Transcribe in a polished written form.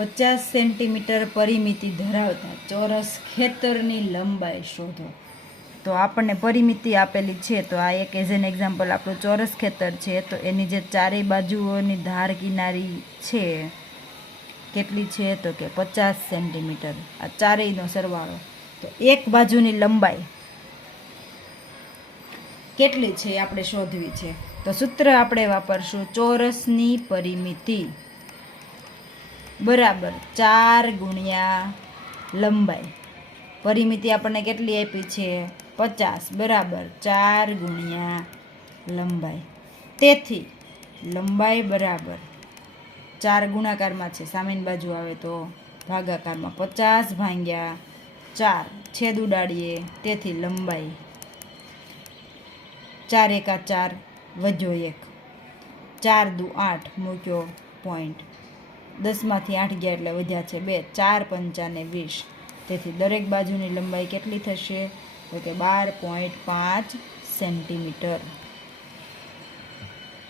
50 centimetre પરિમિતિ ધરાવતા ચોરસ ખેતરની લંબાઈ શોધો. તો આપણને પરિમિતિ આપેલી છે, તો આ એક એઝ એન એક્ઝામ્પલ આપણું ચોરસ ખેતર છે. તો એની જે ચારેય બાજુઓની ધાર કિનારી છે કેટલી છે, તો કે 50 સેન્ટીમીટર. આ ચારેયનો સરવાળો. તો એક બાજુની લંબાઈ કેટલી છે આપણે શોધવી છે. તો સૂત્ર આપણે વાપરશું ચોરસની પરિમિતિ બરાબર 4 ગુણ્યા લંબાઈ. પરિમિતિ આપણને કેટલી આપી છે 50 બરાબર 4 ગુણ્યા લંબાઈ. તેથી લંબાઈ બરાબર 4 ગુણાકારમાં છે, સામેની બાજુ આવે તો ભાગાકારમાં 50 ભાગ્યા 4 છેદ ઉડાડીએ. તેથી લંબાઈ 4 એકા 4 વધ્યો 1 4 દુ 8 મૂક્યો પોઈન્ટ 10માંથી 8 ગયા એટલે વધ્યા છે 2 4 પંચાને 20. તેથી દરેક બાજુની લંબાઈ કેટલી થશે, તો કે 12.5 સેન્ટીમીટર.